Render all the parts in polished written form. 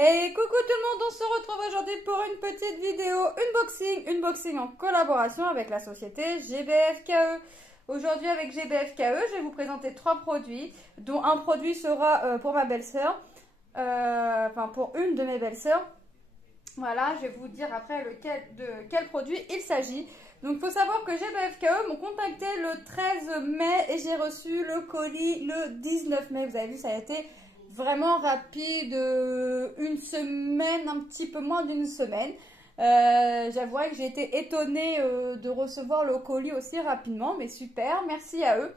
Hey, coucou tout le monde, on se retrouve aujourd'hui pour une petite vidéo unboxing en collaboration avec la société GBFKE. Aujourd'hui avec GBFKE, je vais vous présenter 3 produits, dont un produit sera pour ma belle-sœur, enfin pour une de mes belles-sœurs. Voilà, je vais vous dire après de quel produit il s'agit. Donc il faut savoir que GBFKE m'ont contacté le 13 mai et j'ai reçu le colis le 19 mai. Vous avez vu, ça a été vraiment rapide, une semaine, un petit peu moins d'une semaine. J'avouerai que j'ai été étonnée de recevoir le colis aussi rapidement, mais super, merci à eux.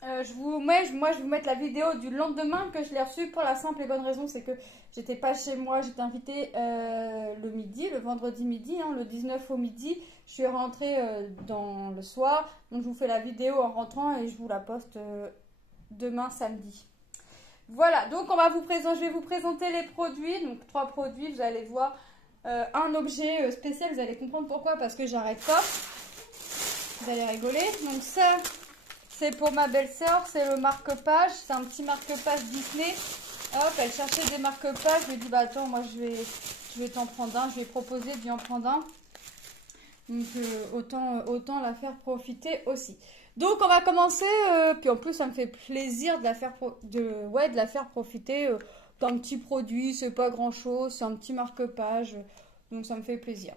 Je vous mettre la vidéo du lendemain que je l'ai reçu pour la simple et bonne raison, c'est que j'étais pas chez moi, j'étais invitée le midi, le vendredi midi, hein, le 19 au midi. Je suis rentrée dans le soir, donc je vous fais la vidéo en rentrant et je vous la poste demain samedi. Voilà, donc je vais vous présenter les produits, donc 3 produits, vous allez voir un objet spécial, vous allez comprendre pourquoi, parce que j'arrête pas, vous allez rigoler. Donc ça, c'est pour ma belle-sœur, c'est le marque-page, c'est un petit marque-page Disney. Hop, elle cherchait des marque-pages, je lui ai dit bah attends, moi je vais t'en prendre un, je lui ai proposé de lui en prendre un. Donc autant la faire profiter aussi. Donc on va commencer, puis en plus ça me fait plaisir de la faire, de la faire profiter d'un petit produit, c'est pas grand chose, c'est un petit marque-page, donc ça me fait plaisir.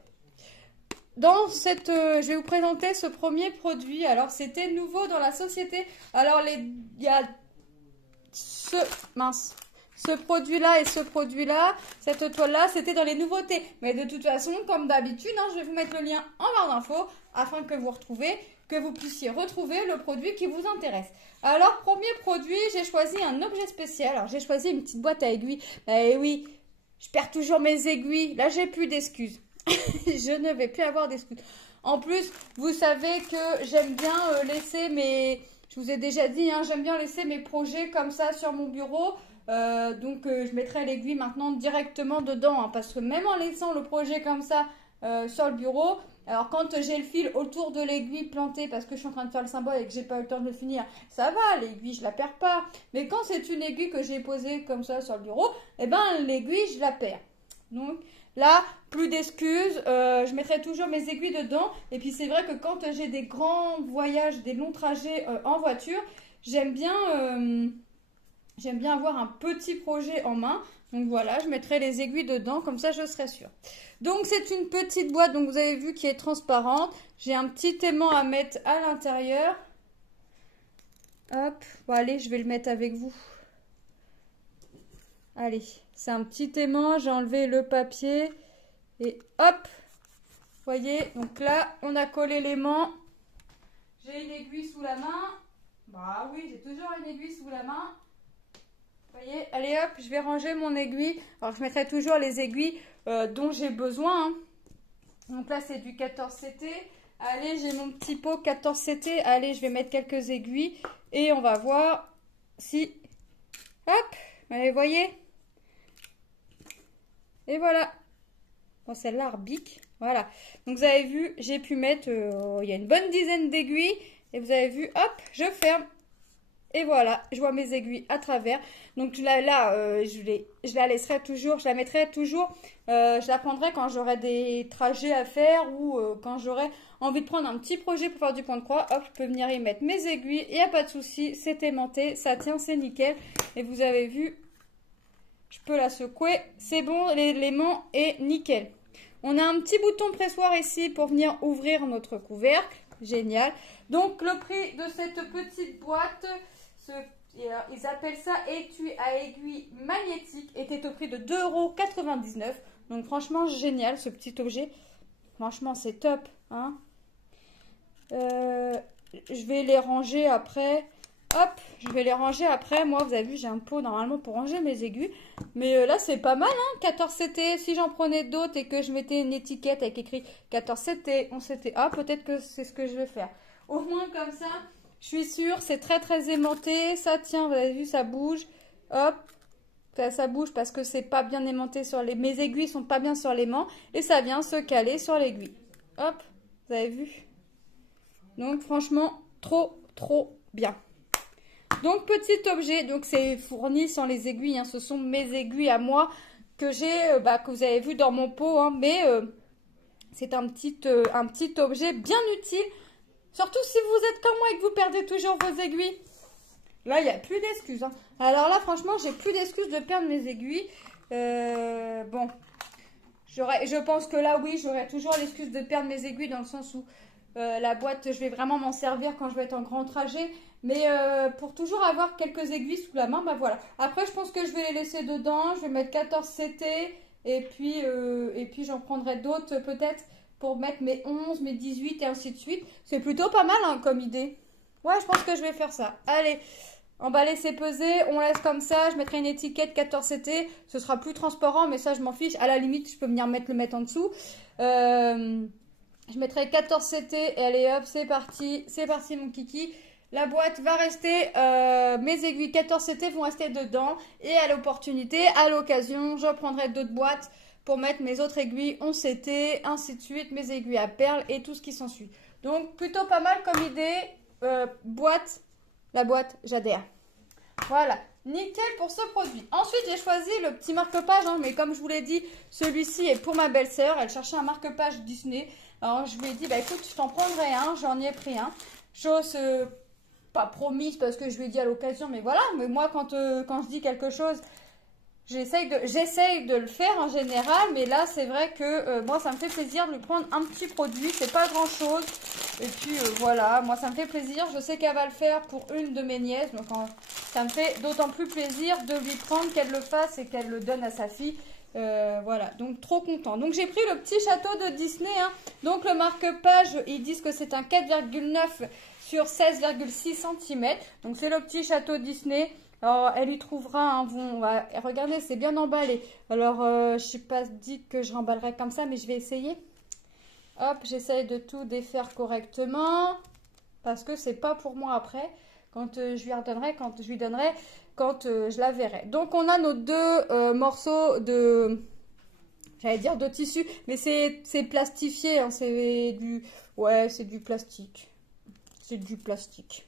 Je vais vous présenter ce premier produit. Alors c'était nouveau dans la société. Alors il y a ce produit-là et ce produit-là, cette toile-là, c'était dans les nouveautés. Mais de toute façon, comme d'habitude, hein, je vais vous mettre le lien en barre d'infos afin que vous puissiez retrouver le produit qui vous intéresse. Alors, premier produit, j'ai choisi un objet spécial. Alors, j'ai choisi une petite boîte à aiguilles. Eh oui, je perds toujours mes aiguilles. Là, j'ai plus d'excuses. Je ne vais plus avoir d'excuses. En plus, vous savez que j'aime bien laisser mes... Je vous ai déjà dit, hein, j'aime bien laisser mes projets comme ça sur mon bureau. Je mettrai l'aiguille maintenant directement dedans, hein, parce que même en laissant le projet comme ça sur le bureau, alors quand j'ai le fil autour de l'aiguille planté parce que je suis en train de faire le symbole et que j'ai pas eu le temps de le finir, ça va, l'aiguille je la perds pas. Mais quand c'est une aiguille que j'ai posée comme ça sur le bureau, eh ben l'aiguille je la perds. Donc là, plus d'excuses, je mettrai toujours mes aiguilles dedans. Et puis c'est vrai que quand j'ai des grands voyages, des longs trajets en voiture, j'aime bien avoir un petit projet en main. Donc voilà, je mettrai les aiguilles dedans, comme ça je serai sûre. Donc c'est une petite boîte, donc vous avez vu, qui est transparente. J'ai un petit aimant à mettre à l'intérieur. Hop, bon allez, je vais le mettre avec vous. Allez, c'est un petit aimant, j'ai enlevé le papier. Et hop, voyez, donc là, on a collé l'aimant. J'ai une aiguille sous la main. Bah oui, j'ai toujours une aiguille sous la main. Voyez, allez hop, je vais ranger mon aiguille. Alors je mettrai toujours les aiguilles dont j'ai besoin, hein. Donc là c'est du 14CT. Allez, j'ai mon petit pot 14CT. Allez, je vais mettre quelques aiguilles et on va voir si... Hop, allez, voyez. Et voilà. Bon, celle-là rebique. Voilà. Donc vous avez vu, j'ai pu mettre... il y a une bonne dizaine d'aiguilles. Et vous avez vu, hop, je ferme. Et voilà, je vois mes aiguilles à travers. Donc je la laisserai toujours, je la mettrai toujours, je la prendrai quand j'aurai des trajets à faire ou quand j'aurai envie de prendre un petit projet pour faire du point de croix. Hop, je peux venir y mettre mes aiguilles, il n'y a pas de souci, c'est aimanté, ça tient, c'est nickel. Et vous avez vu, je peux la secouer, c'est bon, l'aimant est nickel. On a un petit bouton pressoir ici pour venir ouvrir notre couvercle, génial. Donc le prix de cette petite boîte... ils appellent ça étui à aiguille magnétique, était au prix de 2,99 €. Donc franchement génial ce petit objet. Franchement c'est top, hein. Je vais les ranger après. Hop, je vais les ranger après. Moi vous avez vu, j'ai un pot normalement pour ranger mes aiguilles. Mais là c'est pas mal, hein. 14CT, si j'en prenais d'autres et que je mettais une étiquette avec écrit 14CT, 11CT, ah peut-être que c'est ce que je vais faire. Au moins comme ça, je suis sûre, c'est très très aimanté. Ça tient, vous avez vu, ça bouge. Hop, ça bouge parce que c'est pas bien aimanté sur les... Mes aiguilles sont pas bien sur l'aimant. Et ça vient se caler sur l'aiguille. Hop, vous avez vu. Donc franchement, trop trop bien. Donc, petit objet. Donc, c'est fourni sans les aiguilles. Hein. Ce sont mes aiguilles à moi que j'ai, que vous avez vu dans mon pot. Hein. Mais c'est un petit objet bien utile. Surtout si vous êtes comme moi et que vous perdez toujours vos aiguilles. Là, il n'y a plus d'excuses. Hein. Alors là, franchement, j'ai plus d'excuses de perdre mes aiguilles. Bon. Je pense que là, oui, j'aurai toujours l'excuse de perdre mes aiguilles dans le sens où la boîte, je vais vraiment m'en servir quand je vais être en grand trajet. Mais pour toujours avoir quelques aiguilles sous la main, bah voilà. Après, je pense que je vais les laisser dedans. Je vais mettre 14 CT et puis j'en prendrai d'autres peut-être pour mettre mes 11, mes 18 et ainsi de suite. C'est plutôt pas mal hein, comme idée. Ouais, je pense que je vais faire ça. Allez, emballer, c'est peser. On laisse comme ça. Je mettrai une étiquette 14 CT. Ce sera plus transparent, mais ça, je m'en fiche. À la limite, je peux venir le mettre en dessous. Je mettrai 14 CT. Et allez, hop, c'est parti. C'est parti, mon kiki. La boîte va rester, mes aiguilles 14 CT vont rester dedans. Et à l'opportunité, à l'occasion, je prendrai d'autres boîtes pour mettre mes autres aiguilles 11 CT, ainsi de suite, mes aiguilles à perles et tout ce qui s'ensuit. Donc, plutôt pas mal comme idée. Boîte, la boîte, j'adhère. Voilà, nickel pour ce produit. Ensuite, j'ai choisi le petit marque-page, hein, mais comme je vous l'ai dit, celui-ci est pour ma belle-sœur. Elle cherchait un marque-page Disney. Alors, je lui ai dit, bah écoute, je t'en prendrai un, j'en ai pris un. Chose pas promise parce que je lui ai dit à l'occasion, mais voilà. Mais moi, quand je dis quelque chose, j'essaye de le faire en général, mais là, c'est vrai que moi, ça me fait plaisir de lui prendre un petit produit. C'est pas grand-chose. Et puis, voilà, moi, ça me fait plaisir. Je sais qu'elle va le faire pour une de mes nièces. Donc, ça me fait d'autant plus plaisir de lui prendre, qu'elle le fasse et qu'elle le donne à sa fille. Voilà, donc trop content. Donc, j'ai pris le petit château de Disney. Hein. Donc, le marque-page, ils disent que c'est un 4,9 sur 16,6 cm. Donc, c'est le petit château Disney. Alors, elle y trouvera un bon... Regardez, c'est bien emballé. Alors, je sais pas dit que je remballerai comme ça, mais je vais essayer. Hop, j'essaye de tout défaire correctement. Parce que c'est pas pour moi après. Quand je lui redonnerai, quand je la verrai. Donc, on a nos deux morceaux de... J'allais dire de tissu, mais c'est plastifié. Hein, c'est du... Ouais, c'est du plastique. C'est du plastique.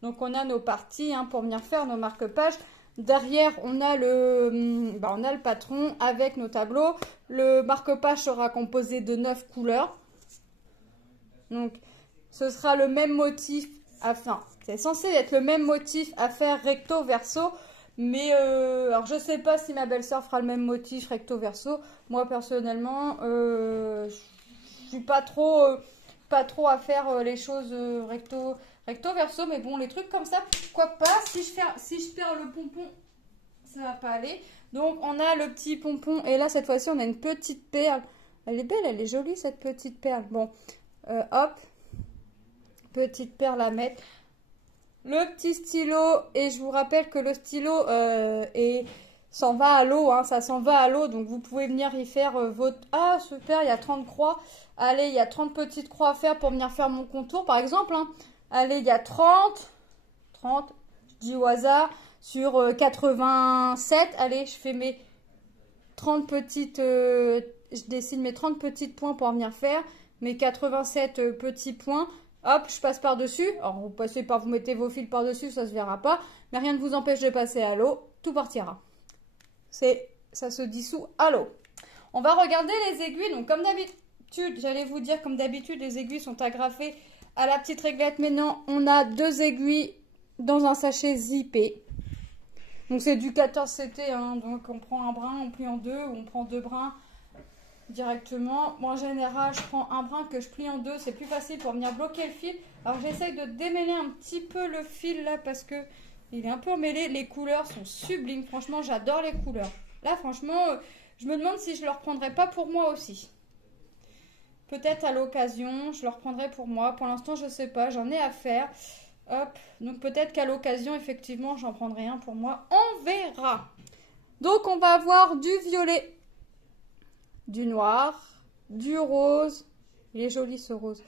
Donc, on a nos parties hein, pour venir faire nos marque-pages. Derrière, on a le patron avec nos tableaux. Le marque-page sera composé de 9 couleurs. Donc, ce sera le même motif. Enfin, c'est censé être le même motif à faire recto verso. Mais, alors, je ne sais pas si ma belle-sœur fera le même motif recto verso. Moi, personnellement, je suis pas trop à faire les choses recto verso, mais bon, les trucs comme ça, pourquoi pas. Si je perds le pompon, ça va pas aller. Donc, on a le petit pompon, et là, cette fois-ci, on a une petite perle. Elle est belle, elle est jolie, cette petite perle. Bon, hop, petite perle à mettre. Le petit stylo, et je vous rappelle que le stylo s'en va à l'eau, hein, ça s'en va à l'eau, donc vous pouvez venir y faire votre... Ah, super, il y a 30 croix. Allez, il y a 30 petites croix à faire pour venir faire mon contour, par exemple, hein. Allez, il y a 30, je dis au hasard, sur 87. Allez, je fais mes 30 petites, je dessine mes 30 petites points pour venir faire mes 87 petits points. Hop, je passe par-dessus. Alors, vous mettez vos fils par-dessus, ça se verra pas. Mais rien ne vous empêche de passer à l'eau, tout partira. Ça se dissout à l'eau. On va regarder les aiguilles. Donc, comme d'habitude, j'allais vous dire, comme d'habitude, les aiguilles sont agrafées à la petite réglette. Mais non, on a 2 aiguilles dans un sachet zippé. Donc, c'est du 14 CT. Hein, donc, on prend un brin, on plie en deux, ou on prend 2 brins directement. Moi, en général, je prends un brin que je plie en 2. C'est plus facile pour venir bloquer le fil. Alors, j'essaye de démêler un petit peu le fil là parce que il est un peu emmêlé. Les couleurs sont sublimes. Franchement, j'adore les couleurs. Là, franchement, je me demande si je ne le reprendrai pas pour moi aussi. Peut-être à l'occasion, je le reprendrai pour moi. Pour l'instant, je ne sais pas. J'en ai à faire. Hop. Donc, peut-être qu'à l'occasion, effectivement, j'en prendrai un pour moi. On verra. Donc, on va avoir du violet, du noir, du rose. Il est joli, ce rose.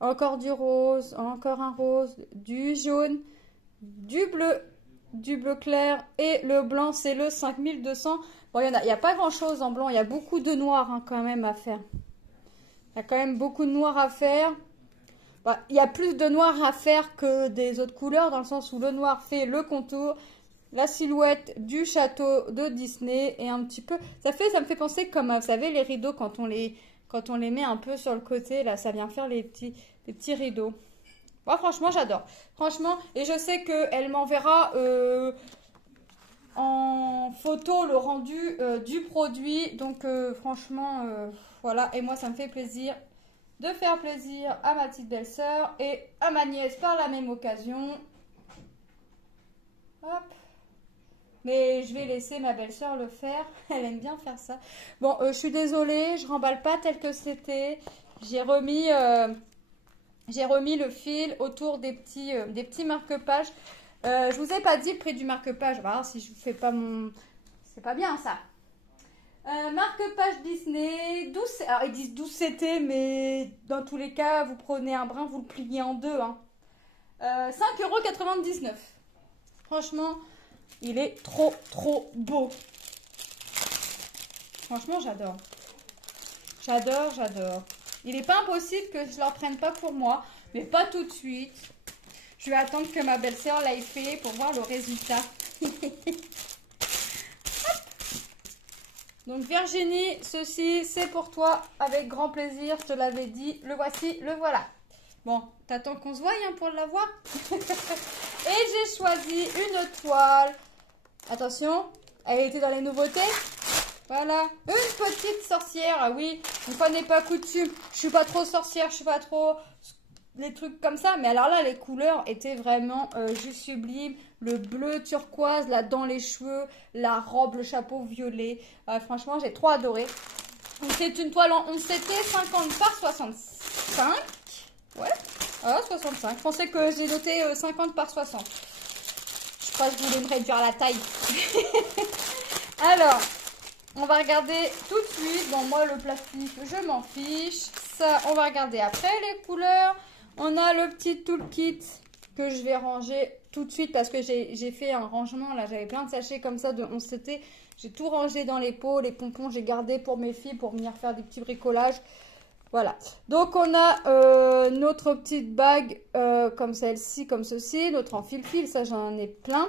Encore du rose, encore un rose, du jaune, du bleu clair et le blanc, c'est le 5200. Bon, il n'y a pas grand chose en blanc, il y a beaucoup de noir hein, quand même à faire. Il y a quand même beaucoup de noir à faire. bah, y a plus de noir à faire que des autres couleurs, dans le sens où le noir fait le contour, la silhouette du château de Disney, et un petit peu, ça me fait penser comme, vous savez, les rideaux quand on les met un peu sur le côté, là, ça vient faire les petits rideaux. Moi, franchement, j'adore. Franchement, et je sais qu'elle m'enverra en photo le rendu du produit. Donc, franchement, voilà. Et moi, ça me fait plaisir de faire plaisir à ma petite belle-sœur et à ma nièce par la même occasion. Hop. Mais je vais laisser ma belle-sœur le faire. Elle aime bien faire ça. Bon, je suis désolée, je remballe pas tel que c'était. J'ai remis le fil autour des petits marque-pages. Je vous ai pas dit le prix du marque-page. Voilà, si je vous fais pas mon... C'est pas bien ça. Marque-page Disney. 12... Alors ils disent 12 CT, mais dans tous les cas, vous prenez un brin, vous le pliez en deux. Hein. 5,99 €. Franchement, il est trop beau. Franchement, j'adore. J'adore. Il n'est pas impossible que je ne leur prenne pas pour moi, mais pas tout de suite. Je vais attendre que ma belle-sœur l'ait fait pour voir le résultat. Donc Virginie, ceci c'est pour toi avec grand plaisir, je te l'avais dit, le voici, le voilà. Bon, t'attends qu'on se voie hein, pour l'avoir. Et j'ai choisi une toile. Attention, elle était dans les nouveautés. Voilà, une petite sorcière, ah oui, une fois n'est pas coutume. Je suis pas trop sorcière, je suis pas trop les trucs comme ça. Mais alors là, les couleurs étaient vraiment juste sublimes. Le bleu turquoise, là, dans les cheveux, la robe, le chapeau violet. Franchement, j'ai trop adoré. C'est une toile en 11 CT, 50 par 65. Ouais, 65. Je pensais que j'ai noté 50 par 60. Je crois que je voulais me réduire la taille. Alors... on va regarder tout de suite. Bon, moi, le plastique, je m'en fiche. Ça, on va regarder après les couleurs. On a le petit toolkit que je vais ranger tout de suite parce que j'ai fait un rangement. Là, j'avais plein de sachets comme ça de 11 CT. J'ai tout rangé dans les pots. Les pompons, j'ai gardé pour mes filles pour venir faire des petits bricolages. Voilà. Donc, on a notre petite bague comme celle-ci, comme ceci. Notre enfile-fil, ça, j'en ai plein.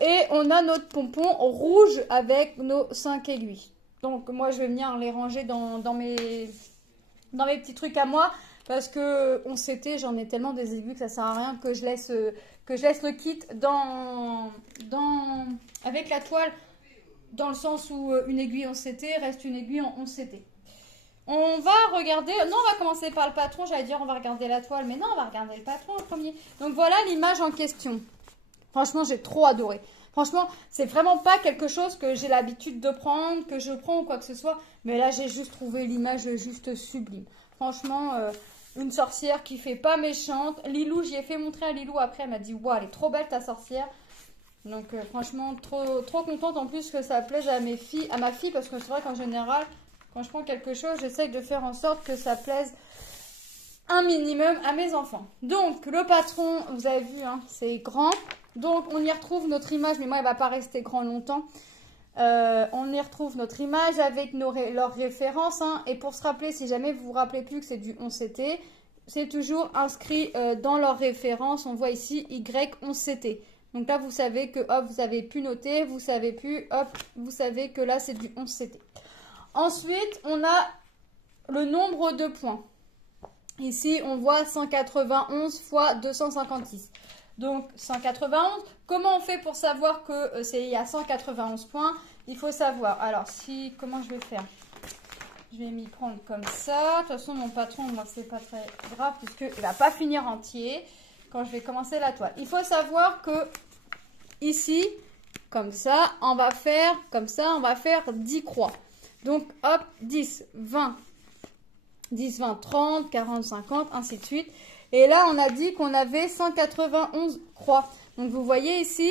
Et on a notre pompon rouge avec nos 5 aiguilles. Donc moi je vais venir les ranger dans mes petits trucs à moi. Parce que on s'était, j'en ai tellement des aiguilles que ça sert à rien que je laisse le kit avec la toile. Dans le sens où une aiguille en CT reste une aiguille en 11 CT. On va regarder, non on va commencer par le patron. J'allais dire on va regarder la toile, mais non on va regarder le patron en premier. Donc voilà l'image en question. Franchement, j'ai trop adoré. Franchement, c'est vraiment pas quelque chose que j'ai l'habitude de prendre, que je prends ou quoi que ce soit. Mais là, j'ai juste trouvé l'image juste sublime. Franchement, une sorcière qui fait pas méchante. Lilou, j'y ai fait montrer à Lilou après. Elle m'a dit, wow, elle est trop belle ta sorcière. Donc, franchement, trop contente en plus que ça plaise à ma fille. Parce que c'est vrai qu'en général, quand je prends quelque chose, j'essaye de faire en sorte que ça plaise un minimum à mes enfants. Donc, le patron, vous avez vu, hein, c'est grand. Donc, on y retrouve notre image, mais moi, elle ne va pas rester grand longtemps. On y retrouve notre image avec leurs références. Hein, et pour se rappeler, si jamais vous vous rappelez plus que c'est du 11CT, c'est toujours inscrit dans leurs références. On voit ici Y11CT. Donc là, vous savez que, hop, vous avez pu noter, vous savez plus, hop, vous savez que là, c'est du 11CT. Ensuite, on a le nombre de points. Ici, on voit 191 fois 256. Donc, 191. Comment on fait pour savoir que il y a 191 points? Il faut savoir. Alors, comment je vais faire? Je vais m'y prendre comme ça. De toute façon, mon patron, moi, c'est pas très grave puisqu'il ne va pas finir entier quand je vais commencer la toile. Il faut savoir que ici, comme ça, on va faire 10 croix. Donc, hop, 10, 20, 10, 20, 30, 40, 50, ainsi de suite. Et là, on a dit qu'on avait 191 croix. Donc, vous voyez ici,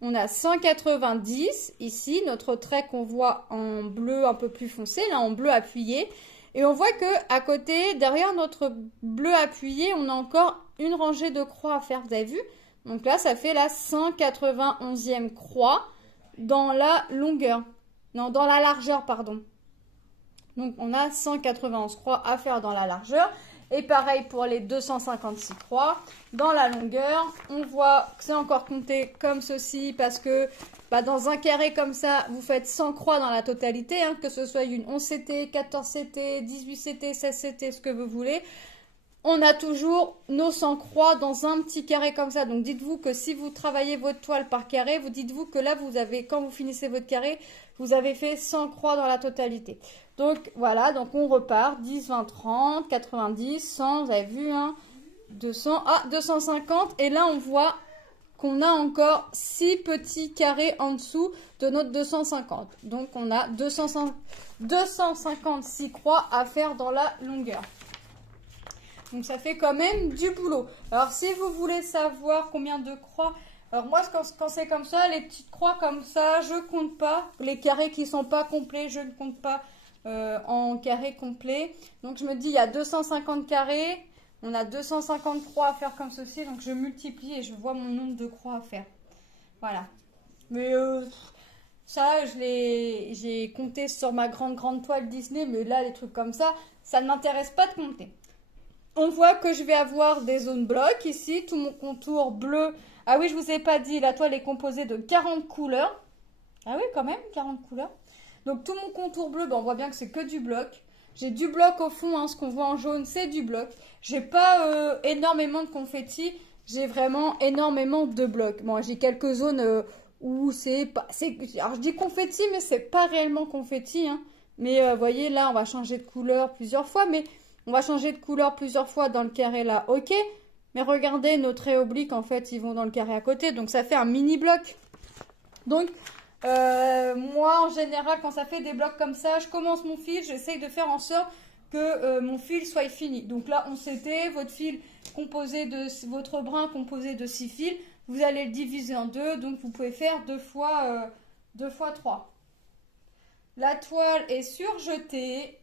on a 190 ici, notre trait qu'on voit en bleu un peu plus foncé, là en bleu appuyé. Et on voit que à côté, derrière notre bleu appuyé, on a encore une rangée de croix à faire. Vous avez vu? Donc là, ça fait la 191e croix dans la longueur. Non, dans la largeur, pardon. Donc, on a 191 croix à faire dans la largeur. Et pareil pour les 256 croix. Dans la longueur, on voit que c'est encore compté comme ceci parce que dans un carré comme ça, vous faites 100 croix dans la totalité, hein, que ce soit une 11 CT, 14 CT, 18 CT, 16 CT, ce que vous voulez. On a toujours nos 100 croix dans un petit carré comme ça. Donc dites-vous que si vous travaillez votre toile par carré, vous dites-vous que là, vous avez, quand vous finissez votre carré, vous avez fait 100 croix dans la totalité. Donc voilà, donc on repart. 10, 20, 30, 90, 100, vous avez vu, hein, 200, 250. Et là, on voit qu'on a encore 6 petits carrés en dessous de notre 250. Donc on a 256 croix à faire dans la longueur. Donc ça fait quand même du boulot. Alors si vous voulez savoir combien de croix, alors moi quand c'est comme ça, les petites croix comme ça, je compte pas. Les carrés qui sont pas complets, je ne compte pas en carrés complets. Donc je me dis il y a 250 carrés, on a 250 croix à faire comme ceci, donc je multiplie et je vois mon nombre de croix à faire. Voilà. Mais ça, j'ai compté sur ma grande toile Disney, mais là les trucs comme ça ne m'intéresse pas de compter. On voit que je vais avoir des zones blocs ici, tout mon contour bleu. Ah oui, je vous ai pas dit, la toile est composée de 40 couleurs. Ah oui, quand même, 40 couleurs. Donc tout mon contour bleu, on voit bien que c'est que du bloc. J'ai du bloc au fond, hein, ce qu'on voit en jaune, c'est du bloc. J'ai pas énormément de confettis, j'ai vraiment énormément de blocs. Bon, j'ai quelques zones où c'est pas... Alors je dis confetti, mais c'est pas réellement confetti. Hein. Mais vous voyez, là, on va changer de couleur plusieurs fois, mais... On va changer de couleur plusieurs fois dans le carré là, ok. Mais regardez, nos traits obliques, en fait, ils vont dans le carré à côté. Donc, ça fait un mini bloc. Donc, moi, en général, quand ça fait des blocs comme ça, je commence mon fil. J'essaye de faire en sorte que mon fil soit fini. Donc là, on s'était, votre fil composé de, votre brin composé de 6 fils. Vous allez le diviser en deux. Donc, vous pouvez faire 2 fois 3. La toile est surjetée.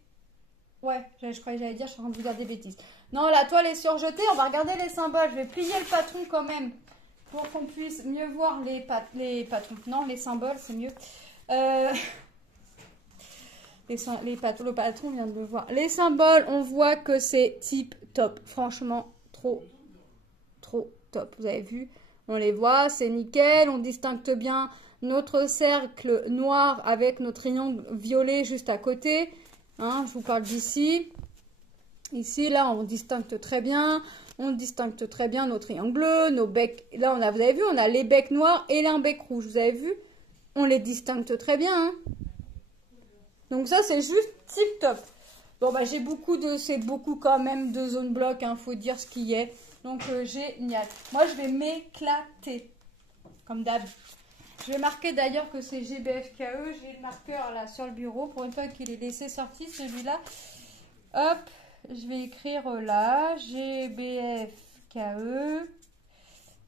Ouais, je croyais que j'allais dire, je suis en train de vous dire des bêtises. Non, la toile est surjetée, on va regarder les symboles. Je vais plier le patron quand même pour qu'on puisse mieux voir les patrons. Non, les symboles, c'est mieux. Le patron vient de le voir. Les symboles, on voit que c'est tip top. Franchement, trop top. Vous avez vu, on les voit, c'est nickel. On distingue bien notre cercle noir avec nos triangles violets juste à côté. Hein, je vous parle d'ici. Ici, là, on distingue très bien. On distingue très bien nos triangles bleus, nos becs. Là, vous avez vu, on a les becs noirs et un bec rouge. Vous avez vu? On les distingue très bien. Hein. Donc ça, c'est juste tip top. Bon, c'est beaucoup quand même de zones blocs. Hein, faut dire ce qui est. Donc, génial. Moi, je vais m'éclater. Comme d'hab. Je vais marquer d'ailleurs que c'est GBFKE. J'ai le marqueur là sur le bureau. Pour une fois qu'il est laissé sorti celui-là. Hop, je vais écrire là. GBFKE.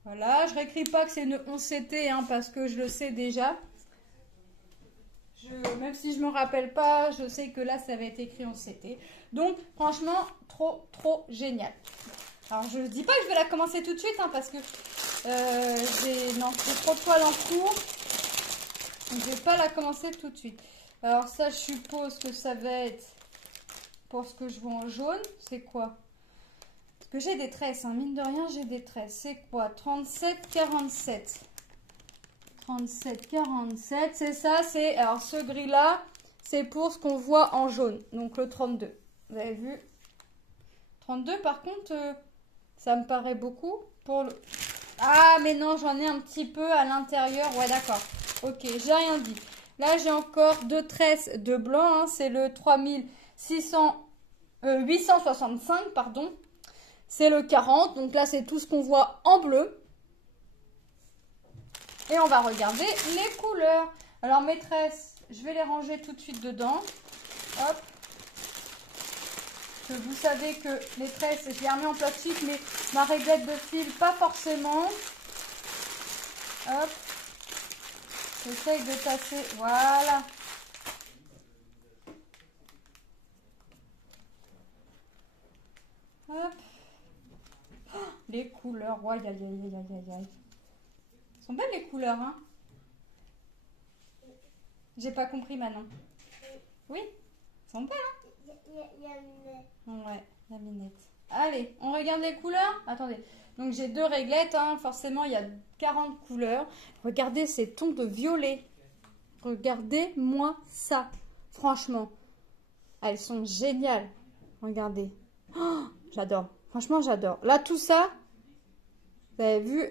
Voilà, je réécris pas que c'est une 11CT hein, parce que je le sais déjà. Même si je me rappelle pas, je sais que là ça va être écrit en CT. Donc franchement, trop génial. Alors je ne dis pas que je vais la commencer tout de suite hein, parce que j'ai trop de toiles en cours. Donc je vais pas la commencer tout de suite. Alors ça je suppose que ça va être pour ce que je vois en jaune. C'est quoi? Parce que j'ai des tresses, hein. Mine de rien j'ai des tresses. C'est quoi? 37,47. 37,47, c'est ça. Alors ce gris là, c'est pour ce qu'on voit en jaune. Donc le 32. Vous avez vu? 32 par contre, ça me paraît beaucoup pour le... Ah mais non, j'en ai un petit peu à l'intérieur. Ouais d'accord. Ok, j'ai rien dit. Là j'ai encore 2 tresses de blanc. Hein. C'est le 865 pardon. C'est le 40. Donc là c'est tout ce qu'on voit en bleu. Et on va regarder les couleurs. Alors mes tresses, je vais les ranger tout de suite dedans. Hop. Que vous savez que les tresses, je les remets en plastique, mais ma réglette de fil, pas forcément. Hop. J'essaye de tasser. Voilà. Hop. Oh, les couleurs. Oh, aïe, aïe, aïe, aïe, aïe, aïe. Elles sont belles les couleurs, hein? J'ai pas compris maintenant. Oui? Elles sont belles, hein? Ouais, la minette. Allez, on regarde les couleurs. Attendez. Donc j'ai 2 réglettes, hein. Forcément il y a 40 couleurs. Regardez ces tons de violet. Regardez-moi ça. Franchement, elles sont géniales. Regardez. Oh, j'adore. Franchement, j'adore. Là, tout ça, vous avez vu,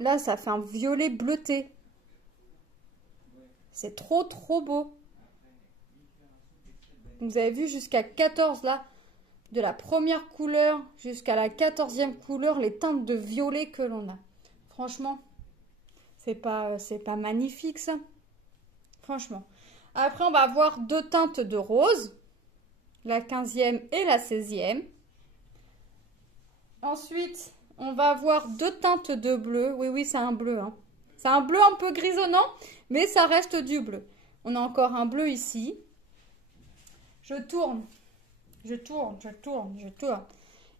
là, ça fait un violet bleuté. C'est trop, trop beau. Vous avez vu jusqu'à 14 là, de la première couleur jusqu'à la 14e couleur, les teintes de violet que l'on a. Franchement, c'est pas magnifique ça. Franchement. Après, on va avoir 2 teintes de rose, la 15e et la 16e. Ensuite, on va avoir 2 teintes de bleu. Oui, oui, c'est un bleu. Hein. C'est un bleu un peu grisonnant, mais ça reste du bleu. On a encore un bleu ici. Je tourne. Je tourne, je tourne, je tourne.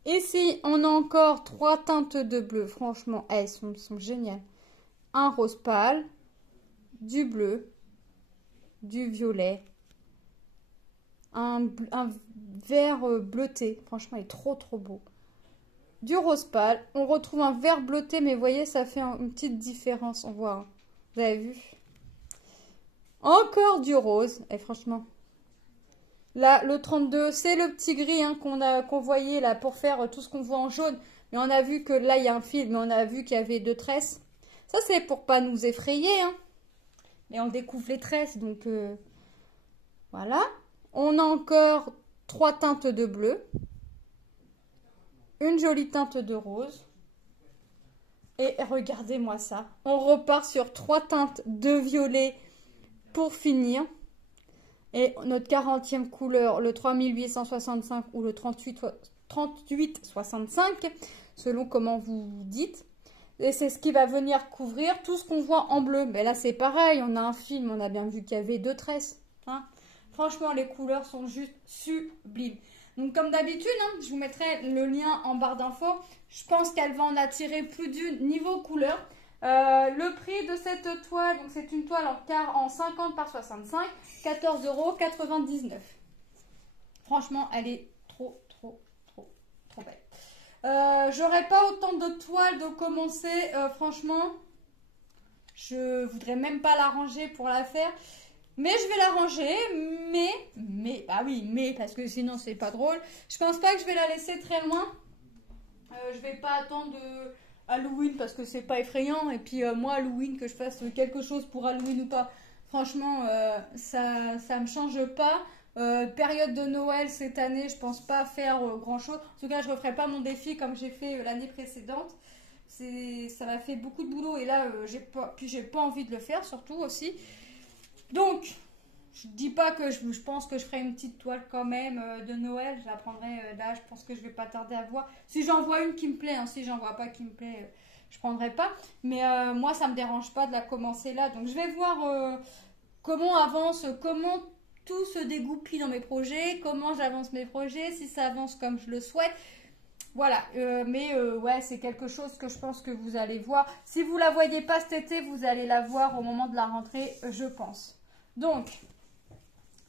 Ici, on a encore 3 teintes de bleu. Franchement, elles sont géniales. Un rose pâle, du bleu, du violet, un vert bleuté. Franchement, il est trop, trop beau. Du rose pâle. On retrouve un vert bleuté, mais vous voyez, ça fait une petite différence. On voit. Hein. Vous avez vu? Encore du rose. Et franchement... Là, le 32, c'est le petit gris hein, qu'on voyait là pour faire tout ce qu'on voit en jaune. Mais on a vu que là, il y a un fil, mais on a vu qu'il y avait 2 tresses. Ça, c'est pour pas nous effrayer. Hein. Mais on découvre les tresses, donc voilà. On a encore 3 teintes de bleu. Une jolie teinte de rose. Et regardez-moi ça. On repart sur 3 teintes de violet pour finir. Et notre 40e couleur, le 3865 ou le 3865, selon comment vous dites. Et c'est ce qui va venir couvrir tout ce qu'on voit en bleu. Mais là, c'est pareil, on a un film, on a bien vu qu'il y avait 2 tresses. Hein. Franchement, les couleurs sont juste sublimes. Donc, comme d'habitude, hein, je vous mettrai le lien en barre d'infos. Je pense qu'elle va en attirer plus d'une niveau couleur. Le prix de cette toile, donc c'est une toile en 50 par 65, 14,99 €. Franchement, elle est trop, trop, trop, trop belle. J'aurais pas autant de toiles de commencer, franchement. Je voudrais même pas la ranger pour la faire. Mais je vais la ranger, bah oui, mais, parce que sinon c'est pas drôle. Je pense pas que je vais la laisser très loin. Je vais pas attendre Halloween parce que c'est pas effrayant. Et puis moi, Halloween, que je fasse quelque chose pour Halloween ou pas, franchement, ça me change pas. Période de Noël cette année, je pense pas faire grand chose. En tout cas, je referai pas mon défi comme j'ai fait l'année précédente. Ça m'a fait beaucoup de boulot et là, j'ai pas envie de le faire, surtout aussi. Donc, je dis pas que je pense que je ferai une petite toile quand même de Noël. Je la prendrai là, je pense que je vais pas tarder à voir. Si j'en vois une qui me plaît, hein, si j'en vois pas qui me plaît, je prendrai pas. Mais moi, ça me dérange pas de la commencer là. Donc, je vais voir comment avance, comment tout se dégoupille dans mes projets, comment j'avance mes projets, si ça avance comme je le souhaite. Voilà, ouais, c'est quelque chose que je pense que vous allez voir. Si vous la voyez pas cet été, vous allez la voir au moment de la rentrée, je pense. Donc,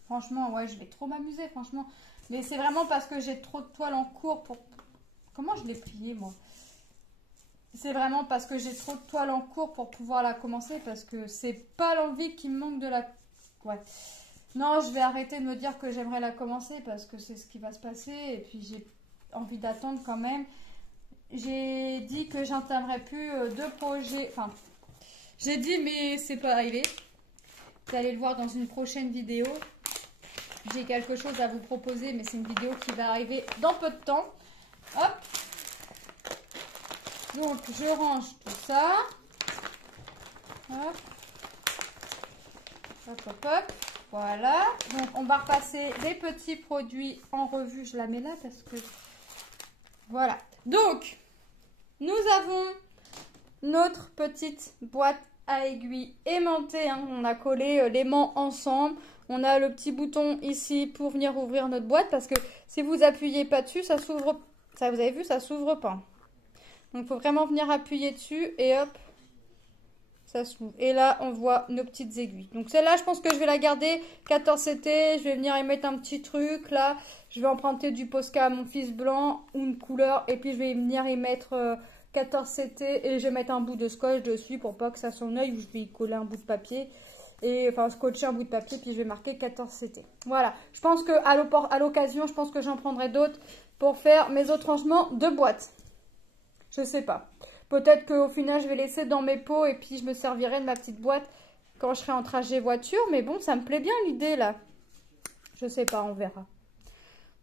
franchement, ouais, je vais trop m'amuser, franchement. Mais c'est vraiment parce que j'ai trop de toiles en cours pour... Comment je l'ai pliée, moi? C'est vraiment parce que j'ai trop de toiles en cours pour pouvoir la commencer, parce que c'est pas l'envie qui me manque de la... Ouais. Non, je vais arrêter de me dire que j'aimerais la commencer, parce que c'est ce qui va se passer, et puis j'ai envie d'attendre quand même. J'ai dit que j'entamerais plus de projets... Enfin, j'ai dit, mais c'est pas arrivé. Vous allez le voir dans une prochaine vidéo. J'ai quelque chose à vous proposer, mais c'est une vidéo qui va arriver dans peu de temps. Hop. Donc, je range tout ça. Hop. Hop, hop, hop. Voilà. Donc, on va repasser les petits produits en revue. Je la mets là parce que... Voilà. Donc, nous avons notre petite boîte à aiguilles aimantée. Hein. On a collé l'aimant ensemble. On a le petit bouton ici pour venir ouvrir notre boîte parce que si vous appuyez pas dessus, ça s'ouvre. Ça, vous avez vu, ça s'ouvre pas. Donc, il faut vraiment venir appuyer dessus et hop, Ça s'ouvre. Et là, on voit nos petites aiguilles. Donc celle-là, je pense que je vais la garder 14 CT. Je vais venir y mettre un petit truc. Là, je vais emprunter du Posca à mon fils blanc ou une couleur. Et puis, je vais venir y mettre 14 CT. Et je vais mettre un bout de scotch dessus pour pas que ça s'ennuie. Ou je vais y coller un bout de papier. Et enfin, scotcher un bout de papier. Puis, je vais marquer 14 CT. Voilà. Je pense qu'à l'occasion, je pense que j'en prendrai d'autres pour faire mes autres rangements de boîtes. Je sais pas. Peut-être qu'au final, je vais laisser dans mes pots et puis je me servirai de ma petite boîte quand je serai en trajet voiture. Mais bon, ça me plaît bien l'idée là. Je sais pas, on verra.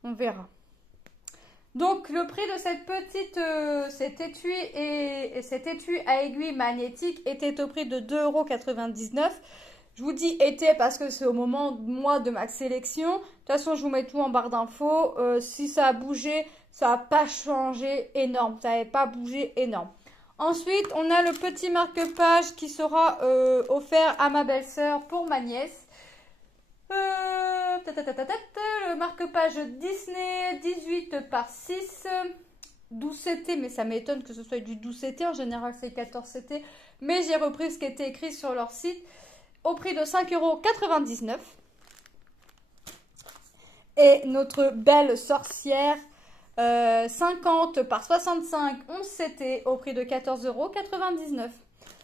On verra. Donc, le prix de cette cet étui à aiguille magnétique était au prix de 2,99 €. Je vous dis été parce que c'est au moment, moi, de ma sélection. De toute façon, je vous mets tout en barre d'infos. Si ça a bougé, ça n'a pas changé énorme. Ça n'avait pas bougé énorme. Ensuite, on a le petit marque-page qui sera offert à ma belle-sœur pour ma nièce. Le marque-page Disney 18 par 6, 12 CT, mais ça m'étonne que ce soit du 12 CT. En général, c'est 14 CT. Mais j'ai repris ce qui était écrit sur leur site au prix de 5,99 €. Et notre belle sorcière 50 par 65, 11 CT au prix de 14,99 €.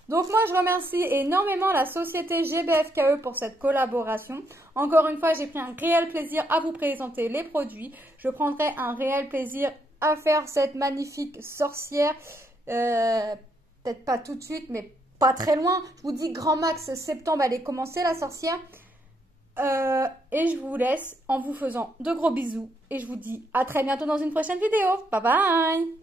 Donc moi je remercie énormément la société GBFKE pour cette collaboration. Encore une fois, j'ai pris un réel plaisir à vous présenter les produits. Je prendrai un réel plaisir à faire cette magnifique sorcière. Peut-être pas tout de suite, mais pas très loin. Je vous dis grand max septembre, elle est commencée la sorcière. Et je vous laisse en vous faisant de gros bisous. Et je vous dis à très bientôt dans une prochaine vidéo. Bye bye!